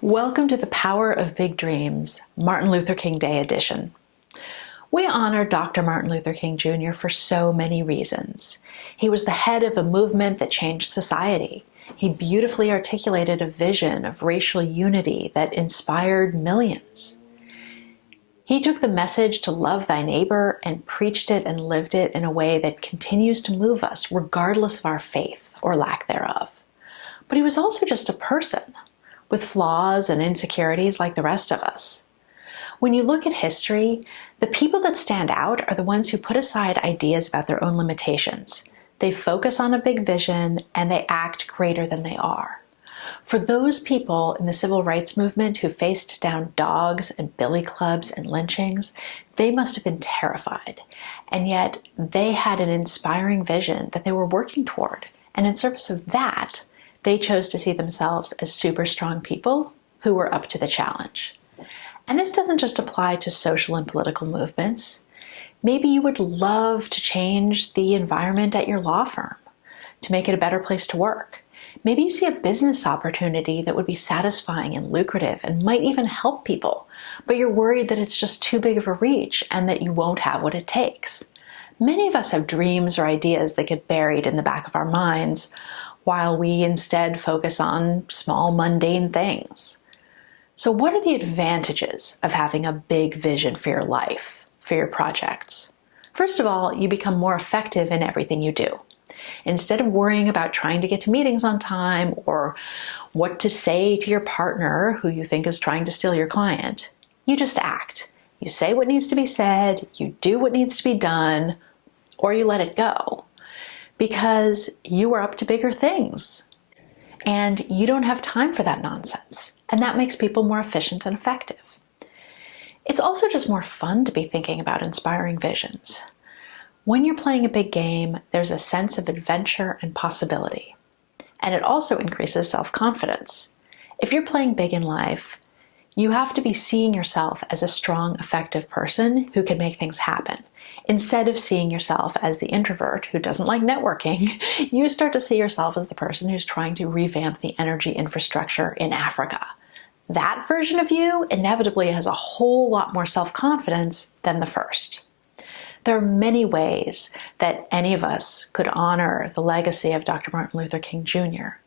Welcome to the Power of Big Dreams, Martin Luther King Day edition. We honor Dr. Martin Luther King Jr. for so many reasons. He was the head of a movement that changed society. He beautifully articulated a vision of racial unity that inspired millions. He took the message to love thy neighbor and preached it and lived it in a way that continues to move us regardless of our faith or lack thereof. But he was also just a person with flaws and insecurities like the rest of us. When you look at history, the people that stand out are the ones who put aside ideas about their own limitations. They focus on a big vision and they act greater than they are. For those people in the civil rights movement who faced down dogs and billy clubs and lynchings, they must have been terrified. And yet they had an inspiring vision that they were working toward. And in service of that, they chose to see themselves as super strong people who were up to the challenge. And this doesn't just apply to social and political movements. Maybe you would love to change the environment at your law firm, to make it a better place to work. Maybe you see a business opportunity that would be satisfying and lucrative and might even help people, but you're worried that it's just too big of a reach and that you won't have what it takes. Many of us have dreams or ideas that get buried in the back of our minds, while we instead focus on small, mundane things. So what are the advantages of having a big vision for your life, for your projects? First of all, you become more effective in everything you do. Instead of worrying about trying to get to meetings on time or what to say to your partner who you think is trying to steal your client, you just act. You say what needs to be said, you do what needs to be done, or you let it go. Because you are up to bigger things and you don't have time for that nonsense. And that makes people more efficient and effective. It's also just more fun to be thinking about inspiring visions. When you're playing a big game, there's a sense of adventure and possibility. And it also increases self-confidence. If you're playing big in life, you have to be seeing yourself as a strong, effective person who can make things happen. Instead of seeing yourself as the introvert who doesn't like networking, you start to see yourself as the person who's trying to revamp the energy infrastructure in Africa. That version of you inevitably has a whole lot more self-confidence than the first. There are many ways that any of us could honor the legacy of Dr. Martin Luther King Jr.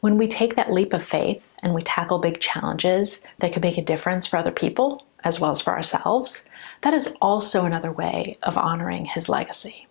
When we take that leap of faith and we tackle big challenges that could make a difference for other people, as well as for ourselves, that is also another way of honoring his legacy.